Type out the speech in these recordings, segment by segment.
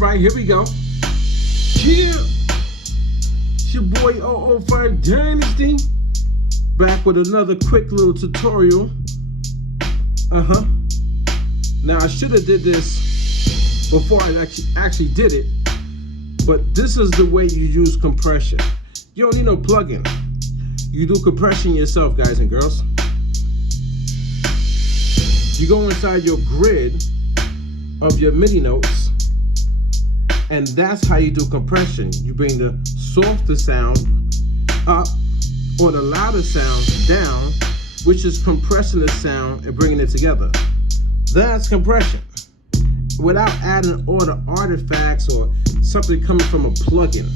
right, here we go. Yeah. It's your boy 005 Dynasty. Back with another quick little tutorial. Now I should have did this before I actually did it, but this is the way you use compression. You don't need no plugin. You do compression yourself, guys and girls. You go inside your grid of your MIDI notes, and that's how you do compression. You bring the softer sound up or the louder sound down, which is compressing the sound and bringing it together. That's compression. Without adding all the artifacts or something coming from a plugin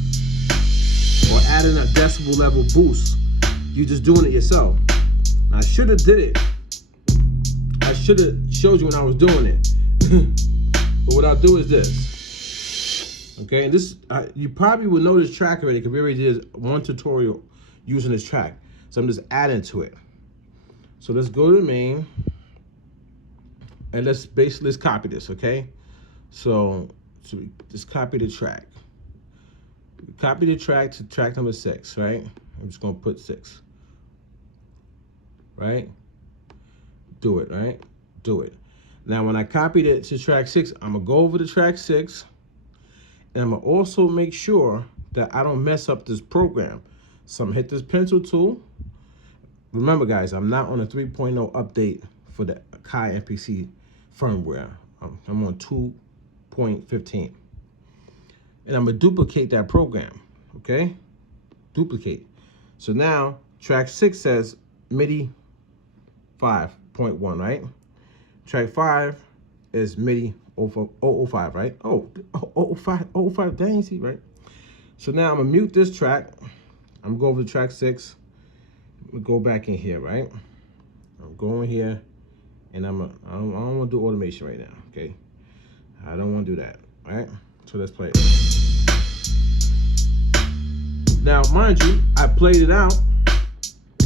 or adding a decibel level boost. You're just doing it yourself. Now, I should have did it. I should have showed you when I was doing it. But what I'll do is this. Okay, and this, you probably will know this track already because we already did one tutorial using this track. So I'm just adding to it. So let's go to the main and let's copy this, okay? So we just copy the track. Copy the track to track number 6, right? I'm just gonna put 6, right? Do it, right? Do it. Now, when I copied it to track 6, I'm gonna go over to track 6, and I'm gonna also make sure that I don't mess up this program. So I'm gonna hit this pencil tool. Remember, guys, I'm not on a 3.0 update for the Kai MPC firmware. I'm on 2.15. And I'm gonna duplicate that program, okay? Duplicate. So now, track 6 says MIDI 5.1, right? Track 5 is MIDI 005, right? 005, dang, see, right? So now I'm gonna mute this track. I'm gonna go over to track 6. I'm gonna go back in here, right? I'm going here, and I don't wanna do automation right now, okay? I don't wanna do that, right? So let's play it. Now, mind you, I played it out,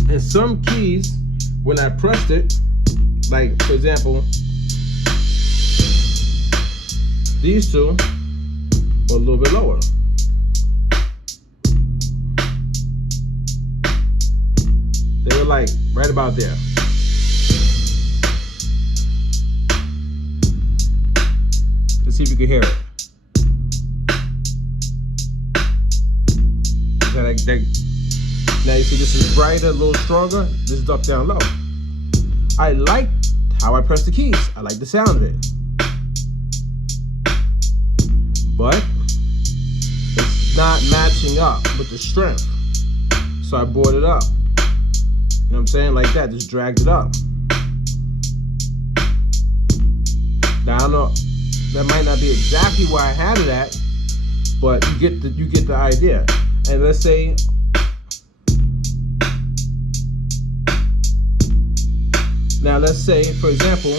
and some keys, when I pressed it, like, for example, these two were a little bit lower. They were like right about there. Let's see if you can hear it. Now you see this is brighter, a little stronger. This is up, down, low. I like how I press the keys. I like the sound of it. But it's not matching up with the strength. So I brought it up. You know what I'm saying? Like that, just dragged it up. Now I don't know, that might not be exactly where I had it at, but you get the idea. And let's say for example,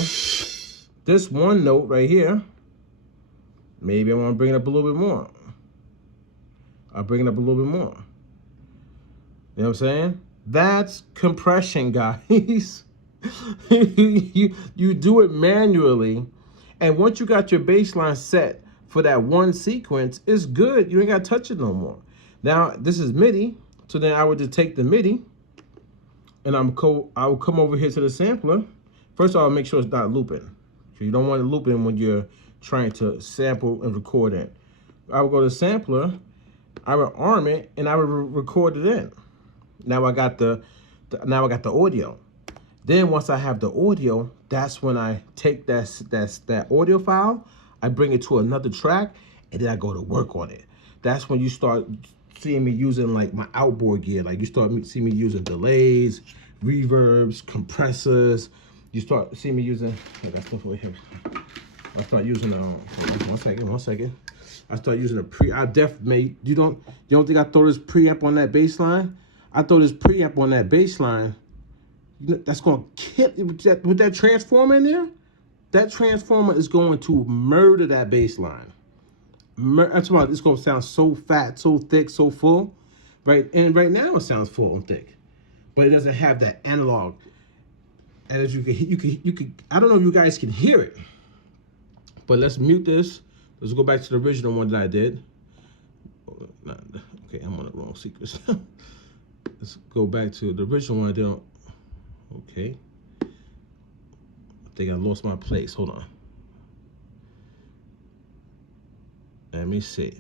this one note right here, maybe I want to bring it up a little bit more. I'll bring it up a little bit more. You know what I'm saying? That's compression, guys. you do it manually, and once you got your bass line set for that one sequence, it's good. You ain't got to touch it no more. Now, this is MIDI, so then I would just take the MIDI, and I will come over here to the sampler. First of all, make sure it's not looping. So you don't want it looping when you're trying to sample and record it. I would go to sampler, I would arm it, and I would record it in. Now I got the audio. Then once I have the audio, that's when I take that audio file, I bring it to another track, and then I go to work on it. That's when you start seeing me using like my outboard gear. Like you start seeing me using delays, reverbs, compressors. You start seeing me using, I got stuff over here. I start using one second. I start using you don't think I throw this preamp on that bass line? I throw this preamp on that bass line. You know, that's gonna kill with that transformer in there. That transformer is going to murder that bass line. That's why it's gonna sound so fat, so thick, so full, right? And right now it sounds full and thick, but it doesn't have that analog. And as you can, I don't know if you guys can hear it, but let's mute this Let's go back to the original one that I did. Okay, I'm on the wrong sequence. Let's go back to the original one I did. Okay. I think I lost my place. Hold on. Let me see.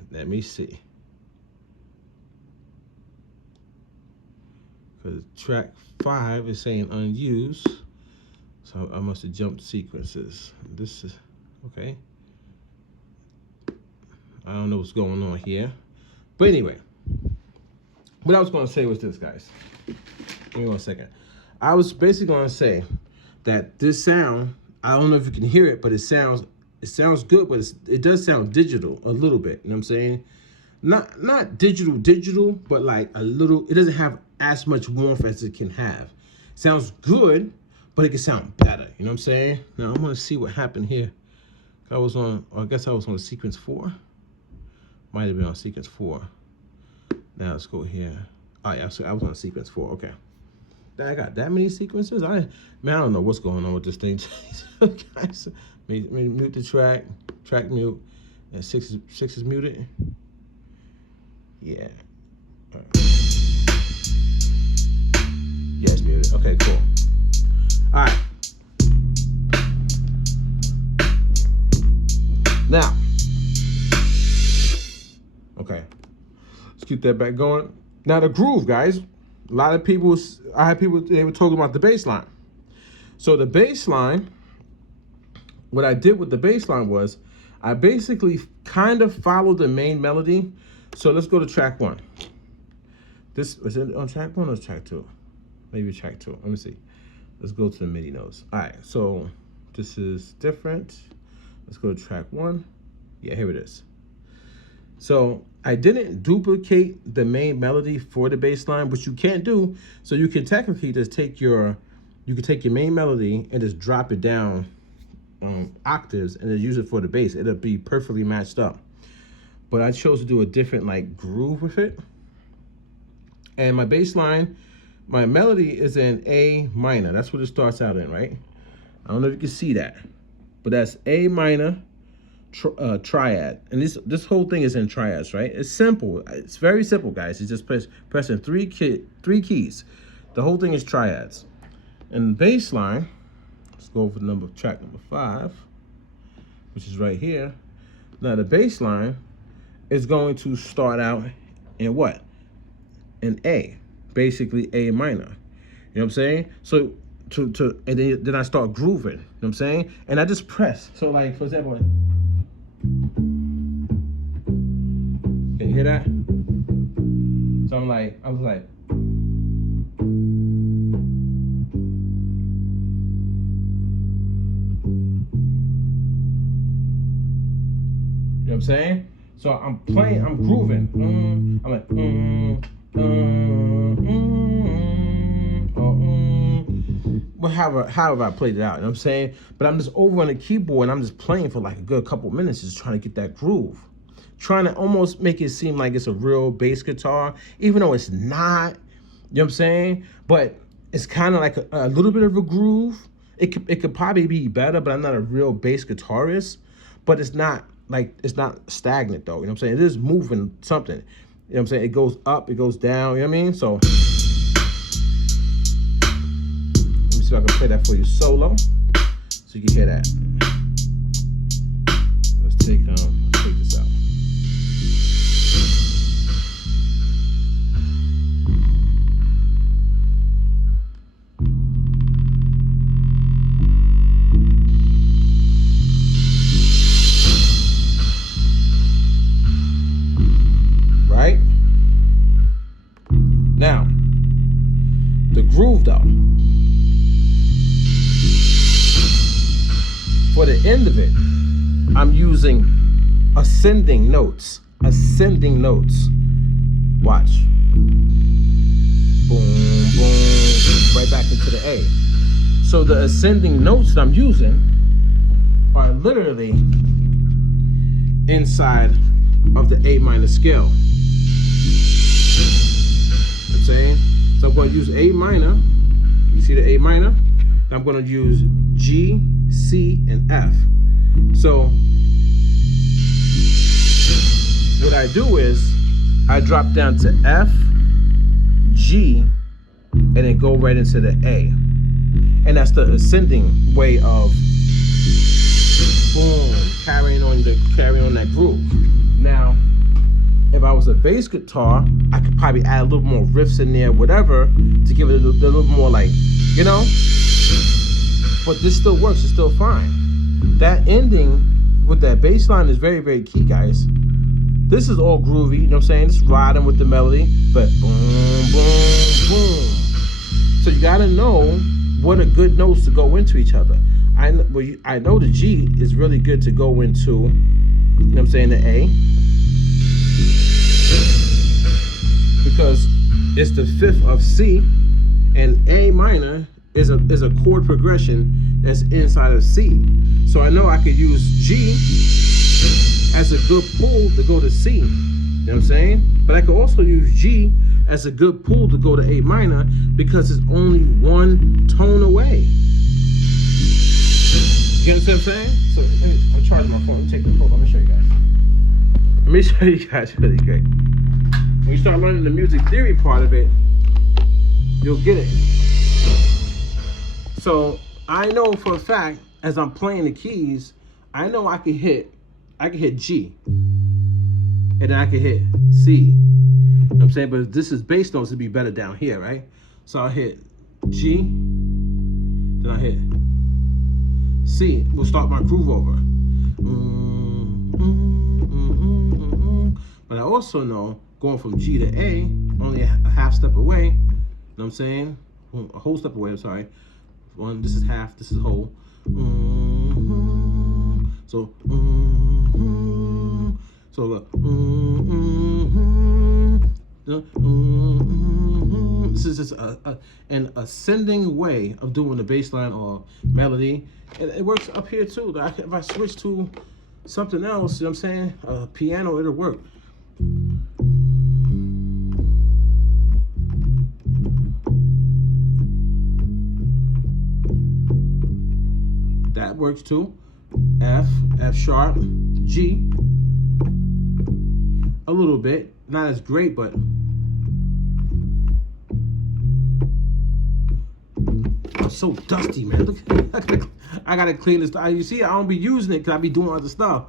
Because track 5 is saying unused. So I must have jumped sequences. This is, okay. I don't know what's going on here. But anyway, what I was going to say was this, guys. Give me 1 second. I was basically going to say that this sound, I don't know if you can hear it, but it sounds good, but it does sound digital a little bit. You know what I'm saying? Not digital, but like a little. It doesn't have as much warmth as it can have. Sounds good, but it can sound better. You know what I'm saying? Now I'm gonna see what happened here. I guess I was on sequence 4. Might have been on sequence 4. Now let's go here. Oh yeah, so I was on sequence 4. Okay. I got that many sequences. I don't know what's going on with this thing. Guys, mute the track mute, and 6 is muted. Yeah. All right. Yeah, it's muted. Okay, cool. All right. Now, okay, let's keep that back going. Now the groove, guys. A lot of people, I had people, they were talking about the bass line. So the bass line, what I did with the bass line was, I basically kind of followed the main melody. So let's go to track 1. This, is it on track 1 or track 2? Maybe track 2, let me see. Let's go to the MIDI notes. All right, so this is different. Let's go to track 1. Yeah, here it is. So I didn't duplicate the main melody for the bass line, which you can't do. So you can technically just take your main melody and just drop it down octaves and then use it for the bass. It'll be perfectly matched up. But I chose to do a different like groove with it. And my bass line, my melody is in A minor. That's what it starts out in, right? I don't know if you can see that, but that's A minor. Triad, and this whole thing is in triads, right? It's simple. It's very simple, guys. It's just pressing three keys. The whole thing is triads. And the bass line, let's go over track number 5, which is right here. Now the bass line is going to start out in what? In A, basically A minor. You know what I'm saying? So and then I start grooving. You know what I'm saying? And I just press. So like, for example. Can you hear that? So I was like, you know what I'm saying? So I'm playing, I'm grooving. I'm like, well, however I played it out, you know what I'm saying? But I'm just over on the keyboard and I'm just playing for like a good couple minutes, just trying to get that groove. Trying to almost make it seem like it's a real bass guitar, even though it's not, you know what I'm saying? But it's kind of like a little bit of a groove. It could probably be better, but I'm not a real bass guitarist. But it's not stagnant though, you know what I'm saying? It is moving something. You know what I'm saying? It goes up, it goes down, you know what I mean? So let me see if I can play that for you solo, so you can hear that. Let's take this out. Right? Now, the groove though. For the end of it, I'm using ascending notes. Ascending notes. Watch. Boom, boom, right back into the A. So the ascending notes that I'm using are literally inside of the A minor scale. You know what I'm saying? So I'm going to use A minor. You see the A minor? I'm going to use G, C, and F. So I do is I drop down to F, G, and then go right into the A. And that's the ascending way of boom, carrying on that groove. Now, if I was a bass guitar, I could probably add a little more riffs in there, whatever, to give it a little more like, you know. But this still works, it's still fine. That ending with that bass line is very, very key, guys. This is all groovy, you know what I'm saying? It's riding with the melody, but boom, boom, boom. So you gotta know what are good notes to go into each other. I know the G is really good to go into, you know what I'm saying, the A. Because it's the fifth of C, and A minor is a chord progression that's inside of C. So I know I could use G as a good pull to go to C. You know what I'm saying? But I could also use G as a good pull to go to A minor because it's only one tone away. You understand what I'm saying? So I'm charging my phone. Take the phone. Let me show you guys. Let me show you guys really great. When you start learning the music theory part of it, you'll get it. So I know for a fact, as I'm playing the keys, I know I can hit G, and then I can hit C. You know what I'm saying? But this is bass notes to be better down here, right? So I'll hit G, then I hit C. We'll start my groove over. But I also know going from G to A, only a half step away. You know what I'm saying? A whole step away, I'm sorry. One, this is half, this is whole. So this is just an ascending way of doing the bass line or melody. And it works up here too. If I switch to something else, you know what I'm saying, a piano, it'll work. That works too. F sharp, G. A little bit, not as great, but I'm so dusty, man. Look, I gotta clean this. You see, I don't be using it because I be doing other stuff.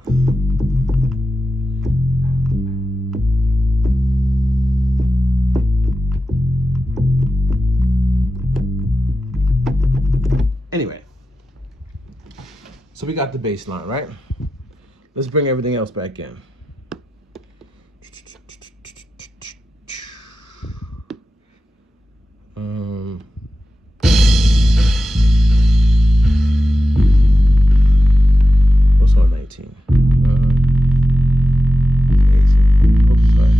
Anyway. So we got the bass line, right? Let's bring everything else back in. What's on 19? 18. Oops, sorry.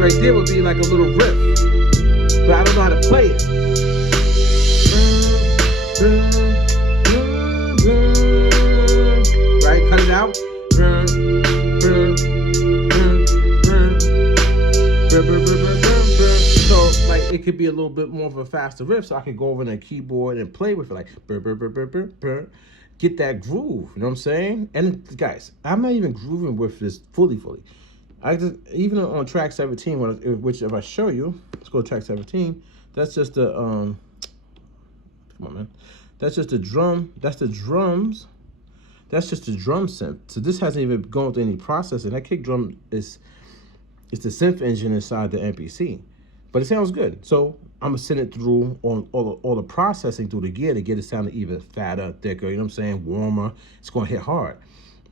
Right there would be like a little riff, but I don't know how to play it. Right, cut it out. So like it could be a little bit more of a faster riff, so I could go over on the keyboard and play with it, like get that groove. You know what I'm saying? And guys, I'm not even grooving with this fully. I just, even on track 17, which if I show you, let's go to track 17. That's just the come on, man. That's just the drum. That's the drums. That's just the drum synth. So this hasn't even gone through any processing. That kick drum is the synth engine inside the MPC, but it sounds good. So I'm gonna send it through on all the processing through the gear to get it sounding even fatter, thicker. You know what I'm saying? Warmer. It's gonna hit hard.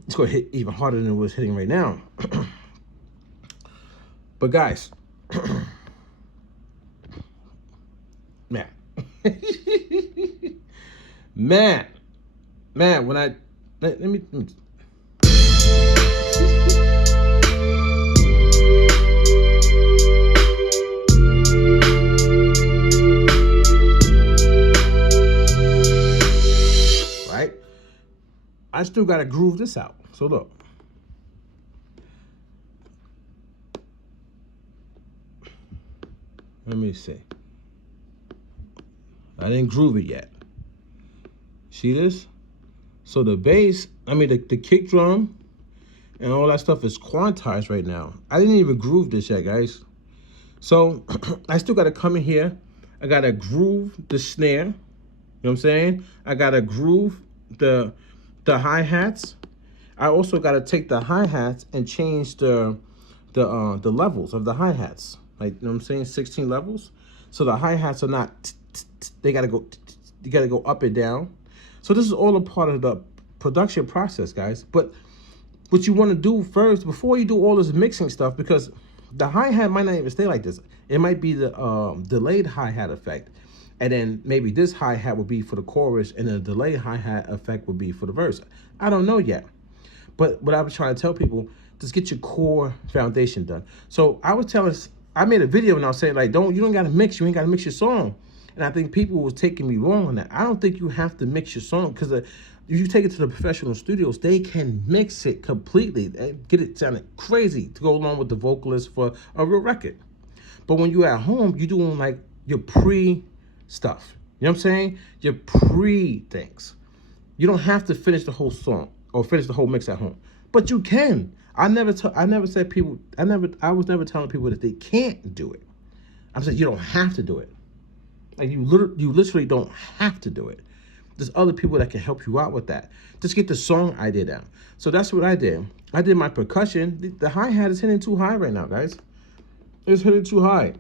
It's gonna hit even harder than it was hitting right now. But guys, Man. man. Man, when I let me right? I still gotta groove this out. So look. Let me see. I didn't groove it yet. See this? So the bass, I mean the kick drum and all that stuff is quantized right now. I didn't even groove this yet, guys. So I still gotta come in here. I gotta groove the snare. You know what I'm saying? I gotta groove the hi-hats. I also gotta take the hi-hats and change the levels of the hi-hats. Like, you know what I'm saying? 16 levels. So the hi-hats are not, they gotta go, you gotta go up and down. So this is all a part of the production process, guys. But what you wanna do first, before you do all this mixing stuff, because the hi-hat might not even stay like this. It might be the delayed hi-hat effect. And then maybe this hi-hat would be for the chorus and the delayed hi-hat effect would be for the verse. I don't know yet. But what I was trying to tell people, just get your core foundation done. So I made a video and I was saying, like, you don't gotta mix, you ain't gotta mix your song. And I think people was taking me wrong on that. I don't think you have to mix your song, because if you take it to the professional studios, they can mix it completely and get it sounding crazy to go along with the vocalist for a real record. But when you're at home, you're doing like your pre-stuff. You know what I'm saying? Your pre-things. You don't have to finish the whole song or finish the whole mix at home, but you can. I was never telling people that they can't do it. I'm saying you don't have to do it. Like you literally don't have to do it. There's other people that can help you out with that. Just get the song idea down. So that's what I did. I did my percussion. The hi-hat is hitting too high right now, guys. It's hitting too high.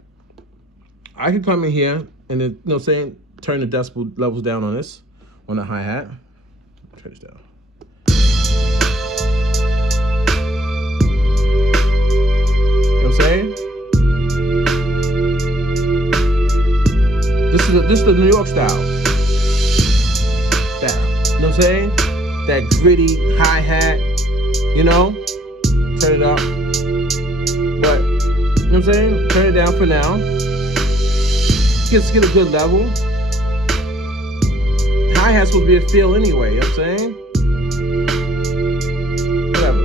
I can come in here and then, you know, saying turn the decibel levels down on this, on the hi-hat. Turn this down. You know what I'm saying? This is the New York style. That, you know what I'm saying? That gritty hi-hat, you know? Turn it up. But, you know what I'm saying? Turn it down for now. Get a good level. Hi-hat's supposed to be a feel anyway, you know what I'm saying? Whatever.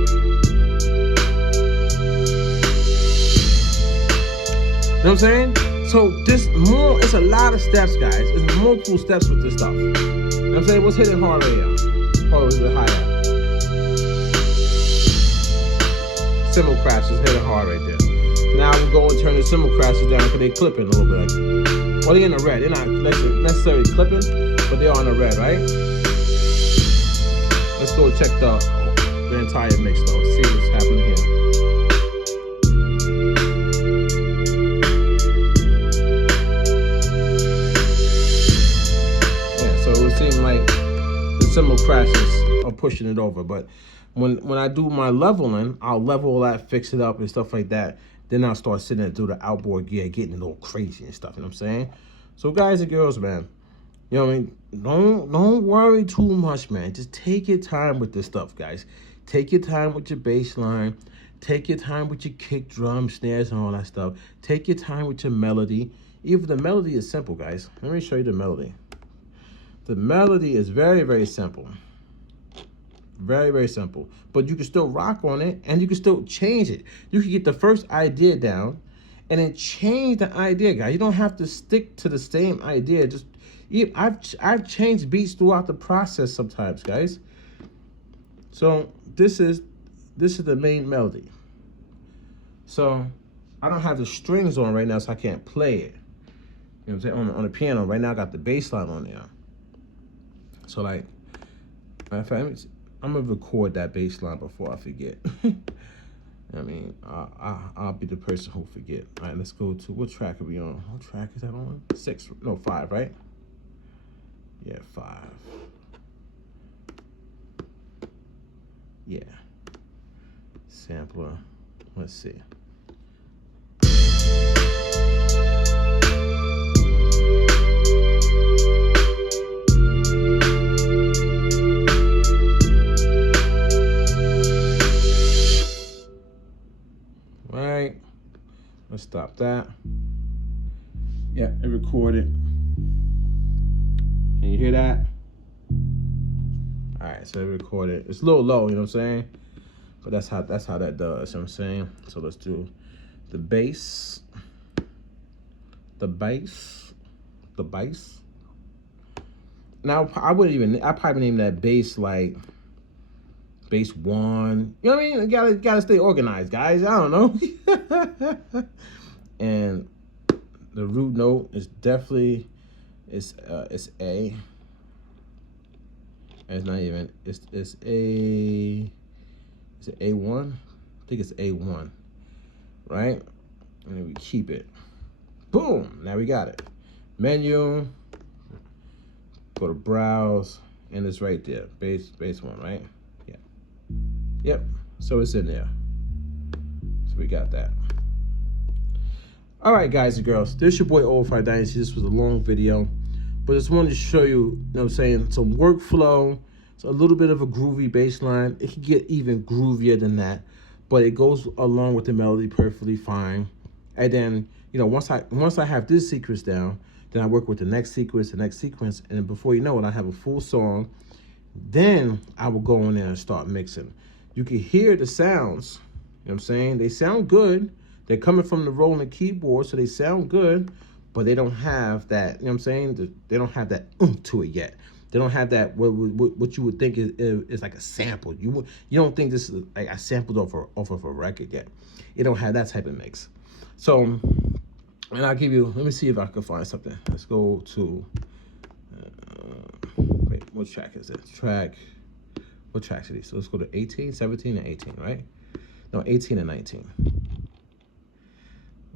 You know what I'm saying? So it's a lot of steps, guys. There's multiple steps with this stuff. You know what I'm saying? What's hitting hard right now? Oh, is the hi-hat. Cymbal crash is hitting hard right there. So now we'll go and turn the cymbal crashes down because they're clipping a little bit. Well, they're in the red. They're not necessarily clipping, but they are in the red, right? Let's go check the entire mix though. See what's happening here. Yeah, so it would seem like the cymbal crashes are pushing it over. But when I do my leveling, I'll level all that, fix it up and stuff like that. Then I'll start sitting and do the outboard gear, getting a little crazy and stuff, you know what I'm saying? So guys and girls, man, you know what I mean? Don't worry too much, man. Just take your time with this stuff, guys. Take your time with your bass line. Take your time with your kick drum, snares, and all that stuff. Take your time with your melody. Even the melody is simple, guys. Let me show you the melody. The melody is very, very simple. Very, very simple. But you can still rock on it, and you can still change it. You can get the first idea down and then change the idea, guys. You don't have to stick to the same idea. Just I've changed beats throughout the process sometimes, guys. So this is the main melody. So I don't have the strings on right now, so I can't play it. You know what I'm saying? On the piano right now, I got the bass line on there. So like, matter of fact, I'm gonna record that bass line before I forget. I mean, I'll be the person who forget. All right, let's go to, what track are we on? What track is that on? 6, no, 5, right? Yeah, 5. Yeah. Sampler, let's see. right? Let's stop that. Yeah, it recorded. Can you hear that? All right, so it recorded. It's a little low, you know what I'm saying? But that's how that does, you know what I'm saying? So let's do the bass. The bass. The bass. Now I probably name that bass like bass 1. You know what I mean? You gotta stay organized, guys. I don't know. And the root note is definitely it's A. It's not even it's A. Is it A1? I think it's A1, right? And then we keep it. Boom! Now we got it. Menu. Go to browse, and it's right there. Bass 1, right? Yeah. Yep. So it's in there. So we got that. All right, guys and girls. This is your boy Old5 Dynasty. This was a long video, but just wanted to show you, you know what I'm saying, some workflow. It's a little bit of a groovy bass line. It can get even groovier than that, but it goes along with the melody perfectly fine. And then, you know, once I have this sequence down, then I work with the next sequence, and then before you know it, I have a full song. Then I will go in there and start mixing. You can hear the sounds, you know what I'm saying? They sound good. They're coming from the rolling keyboard, so they sound good, but they don't have that, you know what I'm saying? They don't have that oomph to it yet. They don't have that, what you would think is like a sample. You don't think this is like I sampled off of a record yet. It don't have that type of mix. So, and I'll give you, let me see if I can find something. Let's go to, wait, what track is it? What tracks are these? So let's go to 18, 17, and 18, right? No, 18 and 19.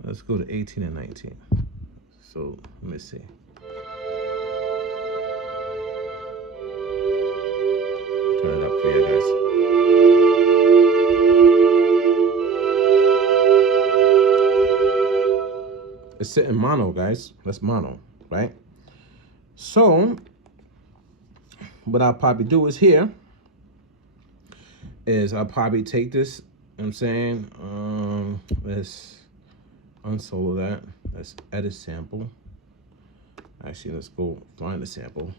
Let's go to 18 and 19. So let me see. Turn it up for you guys. It's sitting mono, guys. That's mono, right? So what I'll probably do is I'll probably take this, you know what I'm saying? Let's unsolo that. Let's edit sample. Actually, let's go find the sample.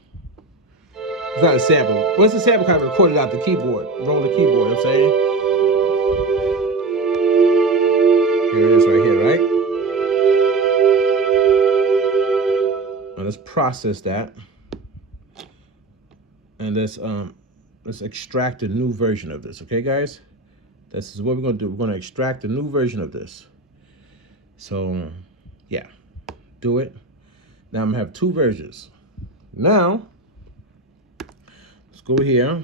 It's not a sample. What's the sample kind of recorded out the keyboard? Roll the keyboard, you know what I'm saying? Here it is right here, right? Now let's process that. And let's extract a new version of this, okay, guys? This is what we're gonna do. We're gonna extract a new version of this. So, yeah, do it. Now I'm gonna have 2 versions. Now, let's go here.